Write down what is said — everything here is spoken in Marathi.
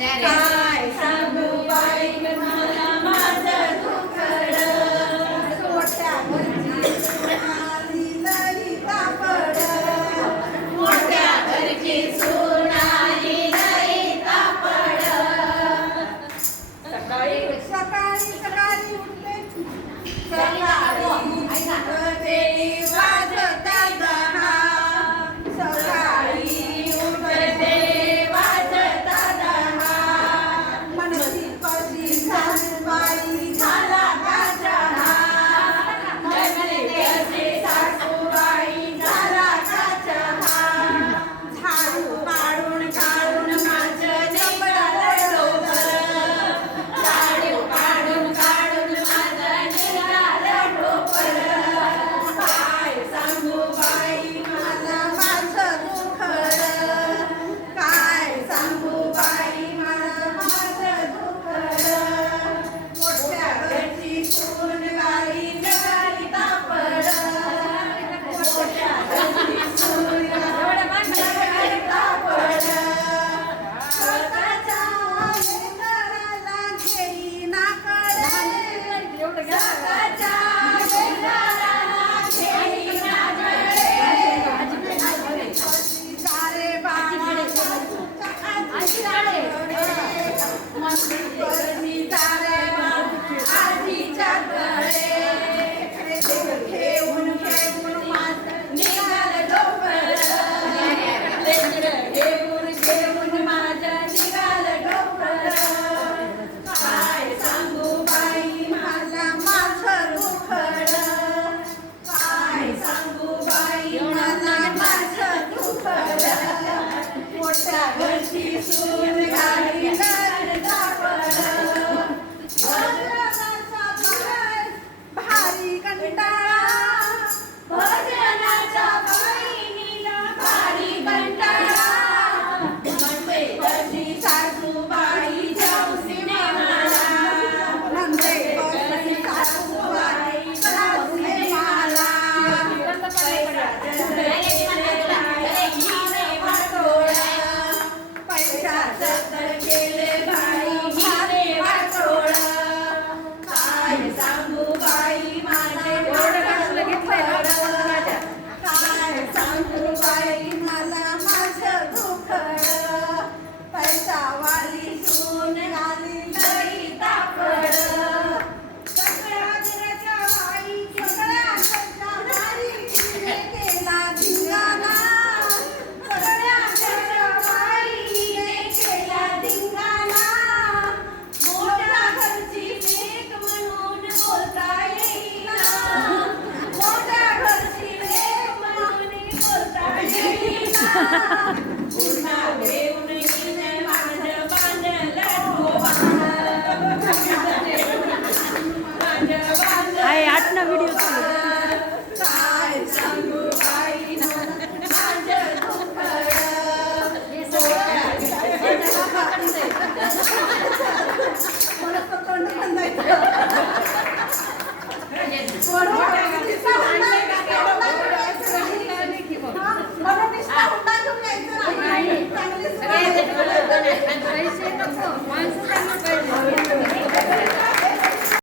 काय सांगू बाई मला माझं दुखडं, मोठ्या घरची सोनाली लई तापड, मोठ्या घरची सोनाली लई तापड. सकाळी सकाळी सकाळी उठले, सकाळी उठते वाजता दहा, सकाळी उठते वाजता दहा. म्हणती कशी सासूबाई झाला का चहा, म्हणती कशी सासूबाई झाला का चहा. झाडू काढून काढून माझं निघालं डोकं, झाडू काढून काढून माझं निघालं डोकं. काय सांगू बाई मला माझं दुखडं, काय सांगू बाई मला माझं दुखडं. मोठ्या घरची सून गाई गाई तापड, मोठ्या घरची सून गाई तापड. स्वतःच्या लेकराला घेईना कडे, स्वतःच्या लेकराला घेईना कडे. कशी सारे बाळा सासूच्या आजीकडे, कशी सारे बाळा आजीच्याकडे. घेऊन घेऊन माझं निघालं डोकं, लेकरं घेऊन घेऊन माझं निघालं डोकं. काय सांगू बाई मला माझं दुखडं, काय सांगू बाई मला माझं दुखडं. मोठ्या घरची सून गाडी गाडी तापड, भजनाचा भारी कंटाळा, भजनाच्या बहिणीला भारी कंटाळा. म्हणते कशी सासूबाई जाऊ सिनेमाला, म्हणते कशी सासूबाई जाऊ सिनेमाला. पैशाचं तर केले बाई घाले वाटोळ. काय सांगू बाई माझे दुखडं, काय सांगू बाई मला माझं दुखडं. पैशावाली सून गाली लई तापड, सगळ्या घराच्या बाई सगळ्या घरच्या बाईने केला धिंगाणा, सगळ्या घरच्या बाईने केला धिंगाणा. मोठ्या घरची लेक म्हणून बोलता येईना, मोठ्या घरची लेक म्हणून बोलता येईना. पुन्हा घेऊन येईन माझं बांधलं ढोबाण, माझं बांधलं आहे 8 व्हिडिओ काय सांगू बाई माझं दुखडं. पैसे